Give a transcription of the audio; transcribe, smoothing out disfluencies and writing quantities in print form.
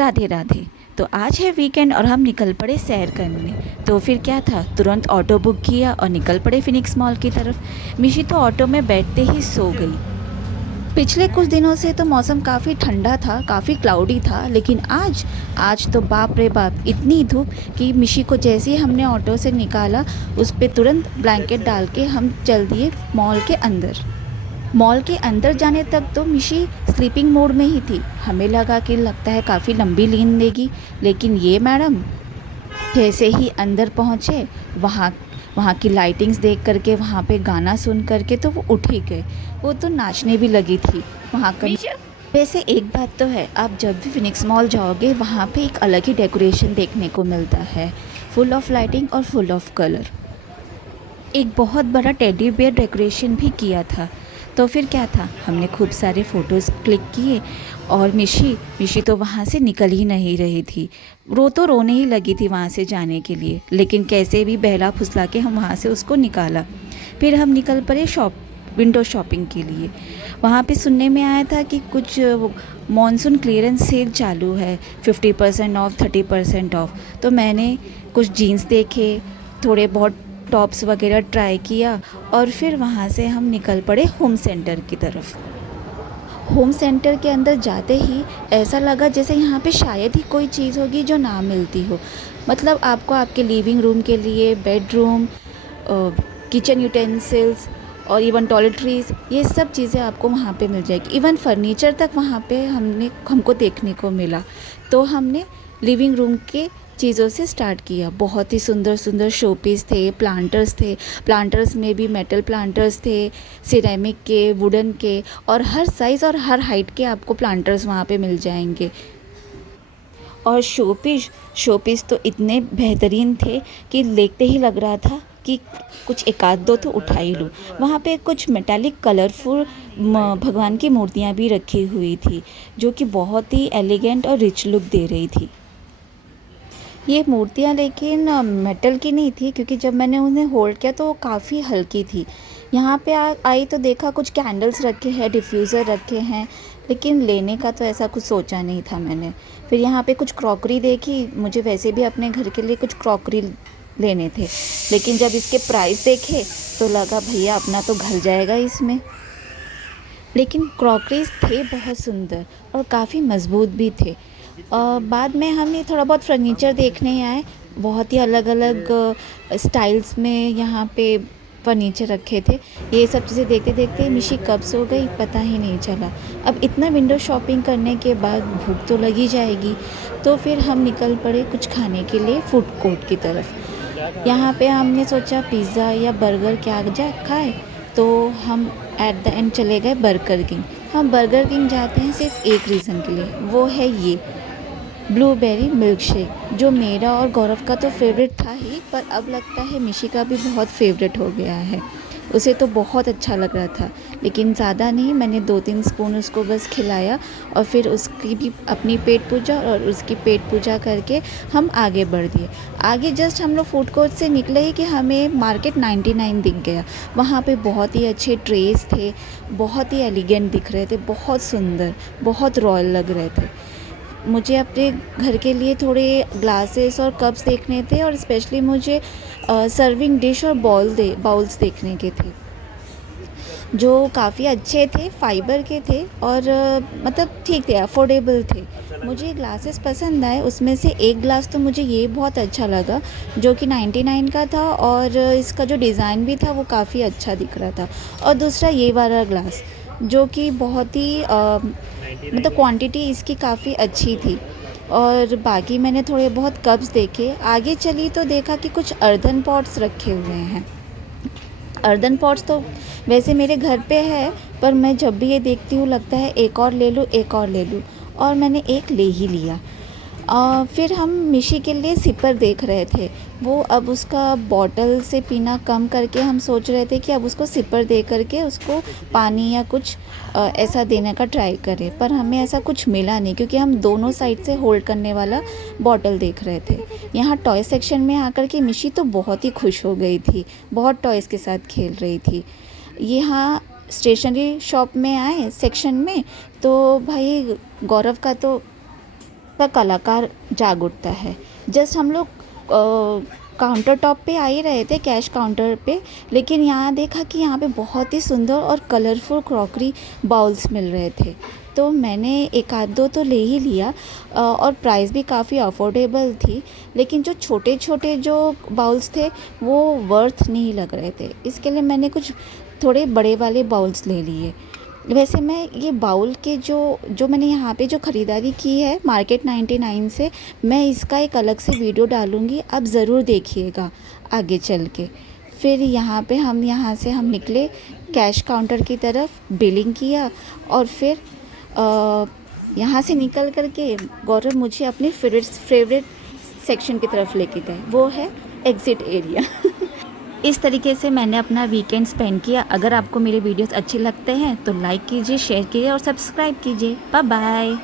राधे राधे। तो आज है वीकेंड और हम निकल पड़े सैर करने। तो फिर क्या था, तुरंत ऑटो बुक किया और निकल पड़े फिनिक्स मॉल की तरफ। मिशी तो ऑटो में बैठते ही सो गई। पिछले कुछ दिनों से तो मौसम काफ़ी ठंडा था, काफ़ी क्लाउडी था, लेकिन आज आज तो बाप रे बाप, इतनी धूप कि मिशी को जैसे ही हमने ऑटो से निकाला, उस पर तुरंत ब्लैंकेट डाल के हम चल दिए मॉल के अंदर। मॉल के अंदर जाने तक तो मिशी स्लीपिंग मोड में ही थी। हमें लगा कि लगता है काफ़ी लंबी नींद लेगी, लेकिन ये मैडम जैसे ही अंदर पहुँचे, वहाँ वहाँ की लाइटिंग्स देख करके, वहाँ पे गाना सुन करके तो वो उठ ही गए। वो तो नाचने भी लगी थी वहाँ का। वैसे एक बात तो है, आप जब भी फिनिक्स मॉल जाओगे वहाँ पे एक अलग ही डेकोरेशन देखने को मिलता है, फुल ऑफ लाइटिंग और फुल ऑफ कलर। एक बहुत बड़ा टेडी बेयर डेकोरेशन भी किया था। तो फिर क्या था, हमने खूब सारे फ़ोटोज़ क्लिक किए और मिशी तो वहाँ से निकल ही नहीं रही थी। तो रोने ही लगी थी वहाँ से जाने के लिए, लेकिन कैसे भी बहला फुसला के हम वहाँ से उसको निकाला। फिर हम निकल पड़े विंडो शॉपिंग के लिए। वहाँ पे सुनने में आया था कि कुछ मॉनसून क्लियरेंस सेल चालू है, 50% ऑफ, 30% ऑफ। तो मैंने कुछ जीन्स देखे, थोड़े बहुत टॉप्स वगैरह ट्राई किया और फिर वहाँ से हम निकल पड़े होम सेंटर की तरफ। होम सेंटर के अंदर जाते ही ऐसा लगा जैसे यहाँ पे शायद ही कोई चीज़ होगी जो ना मिलती हो। मतलब आपको आपके लिविंग रूम के लिए बेडरूम, किचन यूटेंसिल्स और इवन टॉयलेटरीज, ये सब चीज़ें आपको वहाँ पे मिल जाएगी। इवन फर्नीचर तक वहाँ पे हमको देखने को मिला। तो हमने लिविंग रूम के चीज़ों से स्टार्ट किया। बहुत ही सुंदर सुंदर शोपीस थे, प्लांटर्स थे। प्लांटर्स में भी मेटल प्लांटर्स थे, सिरेमिक के, वुडन के, और हर साइज़ और हर हाइट के आपको प्लांटर्स वहाँ पे मिल जाएंगे। और शोपीस तो इतने बेहतरीन थे कि देखते ही लग रहा था कि कुछ एक आध दो तो उठा ही लूँ। वहाँ पे कुछ मेटालिक कलरफुल भगवान की मूर्तियाँ भी रखी हुई थी, जो कि बहुत ही एलिगेंट और रिच लुक दे रही थी। ये मूर्तियाँ लेकिन मेटल की नहीं थी, क्योंकि जब मैंने उन्हें होल्ड किया तो वो काफ़ी हल्की थी। यहाँ पे आई तो देखा कुछ कैंडल्स रखे हैं, डिफ्यूज़र रखे हैं, लेकिन लेने का तो ऐसा कुछ सोचा नहीं था मैंने। फिर यहाँ पे कुछ क्रॉकरी देखी, मुझे वैसे भी अपने घर के लिए कुछ क्रॉकरी लेने थे, लेकिन जब इसके प्राइस देखे तो लगा भैया अपना तो घर जाएगा इसमें। लेकिन क्रॉकरीज थे बहुत सुंदर और काफ़ी मज़बूत भी थे। बाद में हमने थोड़ा बहुत फर्नीचर देखने आए। बहुत ही अलग अलग स्टाइल्स में यहाँ पे फर्नीचर रखे थे। ये सब चीज़ें देखते देखते मिशी कब सो गई पता ही नहीं चला। अब इतना विंडो शॉपिंग करने के बाद भूख तो लगी जाएगी, तो फिर हम निकल पड़े कुछ खाने के लिए फूड कोर्ट की तरफ। यहाँ पे हमने सोचा पिज़्ज़ा या बर्गर क्या खाए, तो हम एट द एंड चले गए बर्गर किंग। हम बर्गर किंग जाते हैं सिर्फ एक रीज़न के लिए, वो है ये ब्लूबेरी मिल्क शेक, जो मेरा और गौरव का तो फेवरेट था ही, पर अब लगता है मिशी का भी बहुत फेवरेट हो गया है। उसे तो बहुत अच्छा लग रहा था, लेकिन ज़्यादा नहीं, मैंने 2-3 स्पून उसको बस खिलाया और फिर उसकी भी अपनी पेट पूजा और उसकी पेट पूजा करके हम आगे बढ़ दिए। आगे जस्ट हम लोग फूड कोर्ट से निकले ही कि हमें मार्केट 99 दिख गया। वहाँ पे बहुत ही अच्छे ट्रेस थे, बहुत ही एलिगेंट दिख रहे थे, बहुत सुंदर, बहुत रॉयल लग रहे थे। मुझे अपने घर के लिए थोड़े ग्लासेस और कप्स देखने थे, और स्पेशली मुझे सर्विंग डिश और बाउल्स देखने के थे, जो काफ़ी अच्छे थे, फाइबर के थे और मतलब ठीक थे, अफोर्डेबल थे। मुझे ग्लासेस पसंद आए। उसमें से एक ग्लास तो मुझे ये बहुत अच्छा लगा, जो कि 99 का था, और इसका जो डिज़ाइन भी था वो काफ़ी अच्छा दिख रहा था। और दूसरा ये वाला ग्लास, जो कि बहुत ही मतलब क्वांटिटी इसकी काफ़ी अच्छी थी। और बाकी मैंने थोड़े बहुत कप्स देखे। आगे चली तो देखा कि कुछ अर्दन पॉट्स रखे हुए हैं। अर्दन पॉट्स तो वैसे मेरे घर पे है, पर मैं जब भी ये देखती हूँ लगता है एक और ले लूँ, एक और ले लूँ, और मैंने एक ले ही लिया। फिर हम मिशी के लिए सिपर देख रहे थे। वो अब उसका बॉटल से पीना कम करके हम सोच रहे थे कि अब उसको सिपर दे करके उसको पानी या कुछ ऐसा देने का ट्राई करें, पर हमें ऐसा कुछ मिला नहीं, क्योंकि हम दोनों साइड से होल्ड करने वाला बॉटल देख रहे थे। यहाँ टॉय सेक्शन में आकर के मिशी तो बहुत ही खुश हो गई थी, बहुत टॉयज़ के साथ खेल रही थी। यहाँ स्टेशनरी शॉप में आए सेक्शन में, तो भाई गौरव का तो का कलाकार जाग उठता है। जस्ट हम लोग काउंटर टॉप पे आ ही रहे थे, कैश काउंटर पे, लेकिन यहाँ देखा कि यहाँ पे बहुत ही सुंदर और कलरफुल क्रॉकरी बाउल्स मिल रहे थे। तो मैंने एक आध दो तो ले ही लिया और प्राइस भी काफ़ी अफोर्डेबल थी, लेकिन जो छोटे छोटे जो बाउल्स थे वो वर्थ नहीं लग रहे थे, इसके लिए मैंने कुछ थोड़े बड़े वाले बाउल्स ले लिए। वैसे मैं ये बाउल के जो मैंने यहाँ पे जो ख़रीदारी की है मार्केट 99 से, मैं इसका एक अलग से वीडियो डालूँगी, आप ज़रूर देखिएगा आगे चल के। फिर यहाँ पे यहाँ से हम निकले कैश काउंटर की तरफ, बिलिंग किया और फिर यहाँ से निकल कर के गौरव मुझे अपने फेवरेट सेक्शन की तरफ लेके गए, वो है एग्ज़िट एरिया। इस तरीके से मैंने अपना वीकेंड स्पेंड किया। अगर आपको मेरे वीडियोस अच्छे लगते हैं तो लाइक कीजिए, शेयर कीजिए और सब्सक्राइब कीजिए। Bye bye.